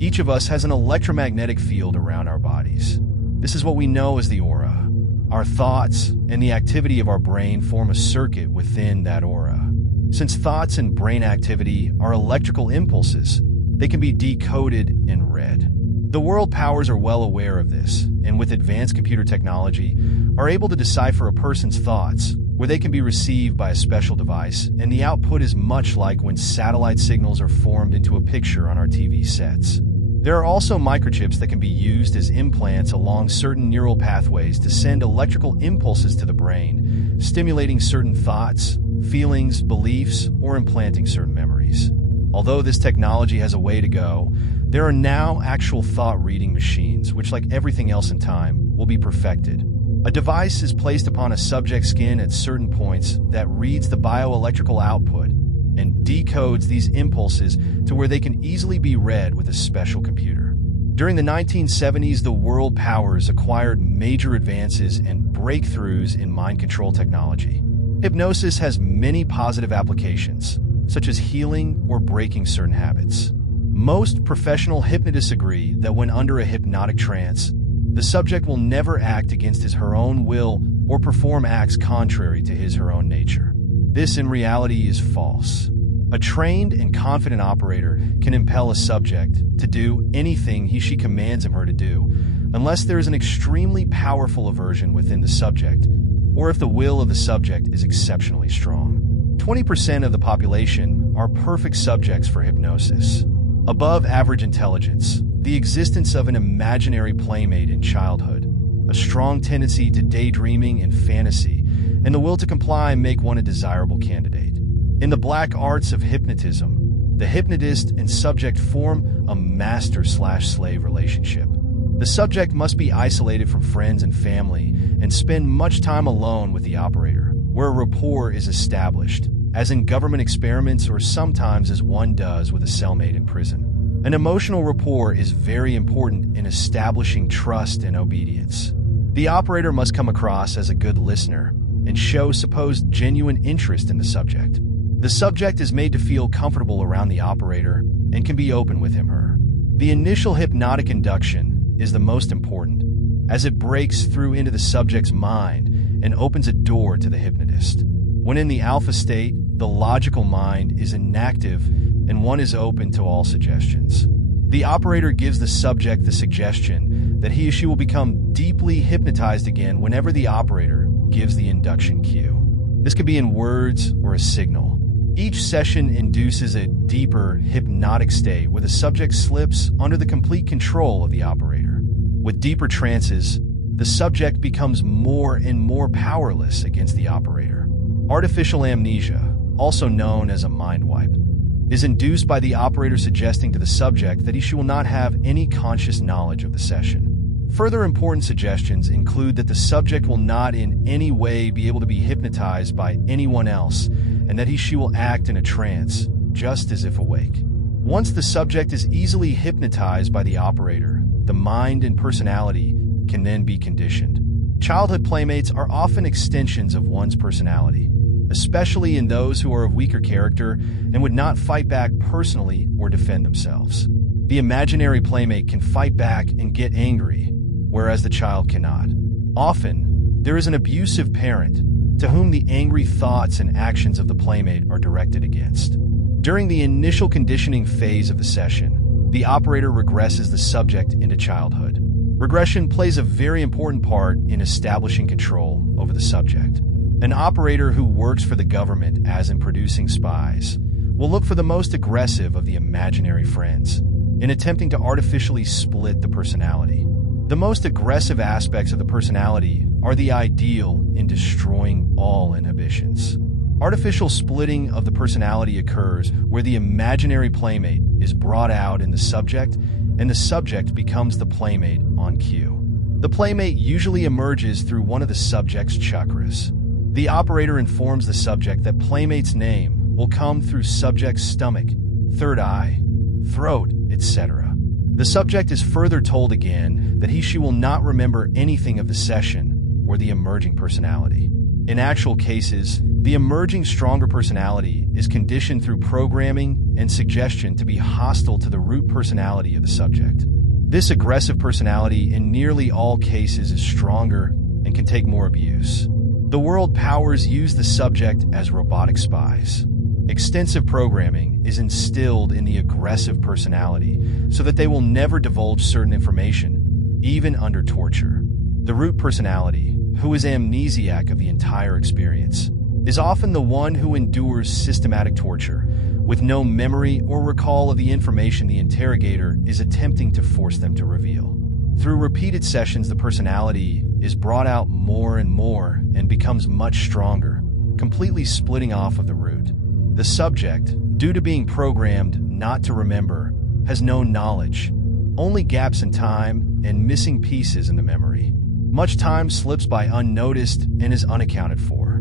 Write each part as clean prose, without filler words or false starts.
Each of us has an electromagnetic field around our bodies. This is what we know as the aura. Our thoughts and the activity of our brain form a circuit within that aura. Since thoughts and brain activity are electrical impulses, they can be decoded and read. The world powers are well aware of this, and with advanced computer technology, are able to decipher a person's thoughts, where they can be received by a special device, and the output is much like when satellite signals are formed into a picture on our TV sets. There are also microchips that can be used as implants along certain neural pathways to send electrical impulses to the brain, stimulating certain thoughts, feelings, beliefs, or implanting certain memories. Although this technology has a way to go, there are now actual thought-reading machines, which, like everything else in time, will be perfected. A device is placed upon a subject's skin at certain points that reads the bioelectrical output and decodes these impulses to where they can easily be read with a special computer. During the 1970s, the world powers acquired major advances and breakthroughs in mind control technology. Hypnosis has many positive applications, such as healing or breaking certain habits. Most professional hypnotists agree that when under a hypnotic trance, the subject will never act against his or her own will or perform acts contrary to his or her own nature. This, in reality, is false. A trained and confident operator can impel a subject to do anything he or she commands him or her to do, unless there is an extremely powerful aversion within the subject, or if the will of the subject is exceptionally strong. 20% of the population are perfect subjects for hypnosis. Above average intelligence, the existence of an imaginary playmate in childhood, a strong tendency to daydreaming and fantasy, and the will to comply make one a desirable candidate. In the black arts of hypnotism, the hypnotist and subject form a master/slave relationship. The subject must be isolated from friends and family and spend much time alone with the operator, where a rapport is established, as in government experiments or sometimes as one does with a cellmate in prison. An emotional rapport is very important in establishing trust and obedience. The operator must come across as a good listener and show supposed genuine interest in the subject. The subject is made to feel comfortable around the operator and can be open with him or her. The initial hypnotic induction is the most important, as it breaks through into the subject's mind and opens a door to the hypnotist. When in the alpha state, the logical mind is inactive and one is open to all suggestions. The operator gives the subject the suggestion that he or she will become deeply hypnotized again whenever the operator gives the induction cue. This could be in words or a signal. Each session induces a deeper hypnotic state where the subject slips under the complete control of the operator. With deeper trances, the subject becomes more and more powerless against the operator. Artificial amnesia, also known as a mind wipe, is induced by the operator suggesting to the subject that he or she will not have any conscious knowledge of the session. Further important suggestions include that the subject will not in any way be able to be hypnotized by anyone else, and that he or she will act in a trance, just as if awake. Once the subject is easily hypnotized by the operator, the mind and personality can then be conditioned. Childhood playmates are often extensions of one's personality, especially in those who are of weaker character and would not fight back personally or defend themselves. The imaginary playmate can fight back and get angry, whereas the child cannot. Often, there is an abusive parent to whom the angry thoughts and actions of the playmate are directed against. During the initial conditioning phase of the session, the operator regresses the subject into childhood. Regression plays a very important part in establishing control over the subject. An operator who works for the government, as in producing spies, will look for the most aggressive of the imaginary friends in attempting to artificially split the personality. The most aggressive aspects of the personality are the ideal in destroying all inhibitions. Artificial splitting of the personality occurs where the imaginary playmate is brought out in the subject and the subject becomes the playmate on cue. The playmate usually emerges through one of the subject's chakras. The operator informs the subject that playmate's name will come through subject's stomach, third eye, throat, etc. The subject is further told again that he or she will not remember anything of the session or the emerging personality. In actual cases, The emerging stronger personality is conditioned through programming and suggestion to be hostile to the root personality of the subject. This aggressive personality in nearly all cases is stronger and can take more abuse. The world powers use the subject as robotic spies. Extensive programming is instilled in the aggressive personality so that they will never divulge certain information, even under torture. The root personality, who is amnesiac of the entire experience, is often the one who endures systematic torture, with no memory or recall of the information the interrogator is attempting to force them to reveal. Through repeated sessions, the personality is brought out more and more and becomes much stronger, completely splitting off of the root. The subject, due to being programmed not to remember, has no knowledge, only gaps in time and missing pieces in the memory. Much time slips by unnoticed and is unaccounted for.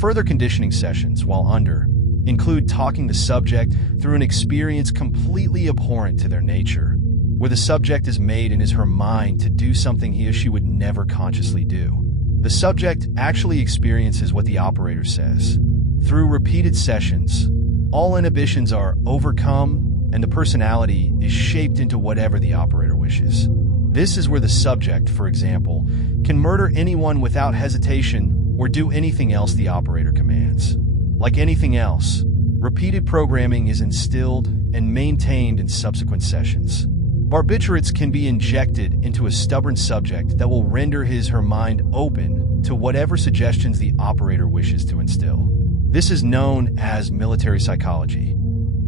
Further conditioning sessions, while under, include talking the subject through an experience completely abhorrent to their nature, where the subject is made in his or her mind to do something he or she would never consciously do. The subject actually experiences what the operator says. Through repeated sessions, all inhibitions are overcome and the personality is shaped into whatever the operator wishes. This is where the subject, for example, can murder anyone without hesitation or do anything else the operator commands. Like anything else, repeated programming is instilled and maintained in subsequent sessions. Barbiturates can be injected into a stubborn subject that will render his or her mind open to whatever suggestions the operator wishes to instill. This is known as military psychology.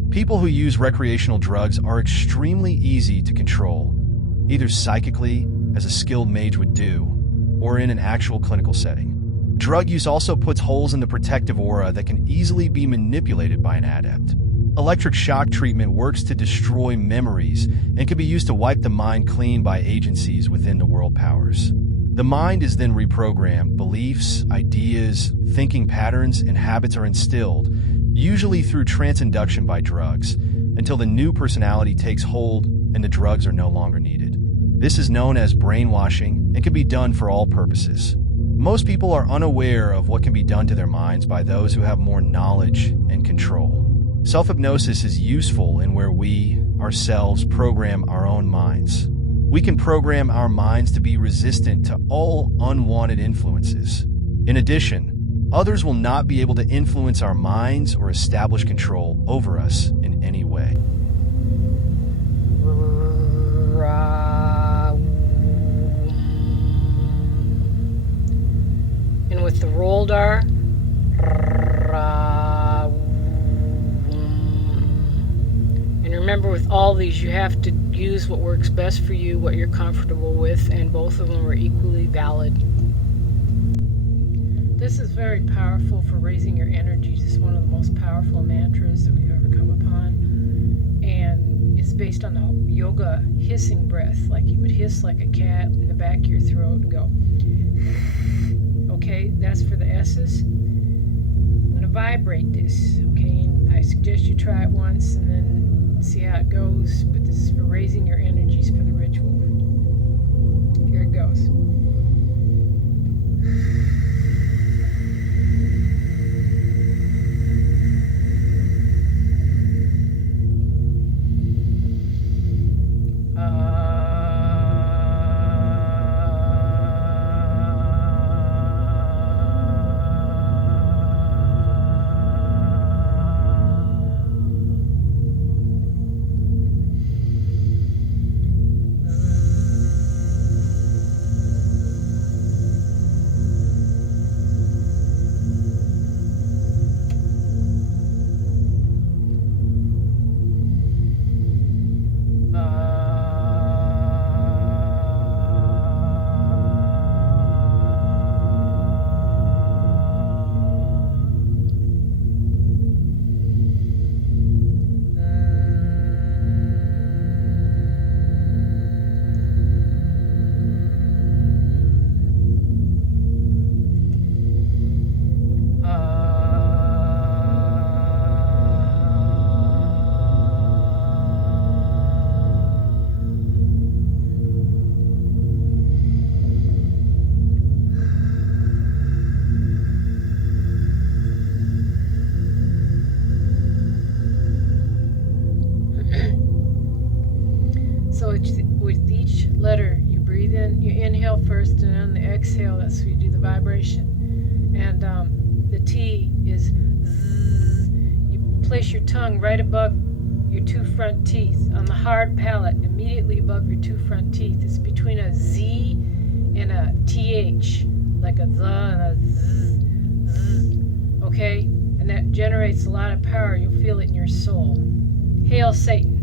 People who use recreational drugs are extremely easy to control, either psychically, as a skilled mage would do, or in an actual clinical setting. Drug use also puts holes in the protective aura that can easily be manipulated by an adept. Electric shock treatment works to destroy memories and can be used to wipe the mind clean by agencies within the world powers. The mind is then reprogrammed. Beliefs, ideas, thinking patterns, and habits are instilled, usually through trance induction by drugs, until the new personality takes hold and the drugs are no longer needed. This is known as brainwashing and can be done for all purposes. Most people are unaware of what can be done to their minds by those who have more knowledge and control. Self-hypnosis is useful in where we, ourselves, program our own minds. We can program our minds to be resistant to all unwanted influences. In addition, others will not be able to influence our minds or establish control over us in any way. And with the rolled R, and remember, with all these, you have to use what works best for you, what you're comfortable with, and both of them are equally valid. This is very powerful for raising your energy. It's one of the most powerful mantras that we've ever come upon. And it's based on the yoga hissing breath. Like you would hiss like a cat in the back of your throat and go. Okay, that's for the S's. I'm going to vibrate this. Okay, and I suggest you try it once and then see how it goes. But this is for raising your energies for the ritual. Here it goes. with each letter you breathe in, you inhale first, and on the exhale, that's where you do the vibration. And the T is zzz. You place your tongue right above your two front teeth on the hard palate, immediately above your two front teeth. It's between a Z and a TH, like a the and a zzz, zzz. Okay? And that generates a lot of power. You'll feel it in your soul. Hail Satan.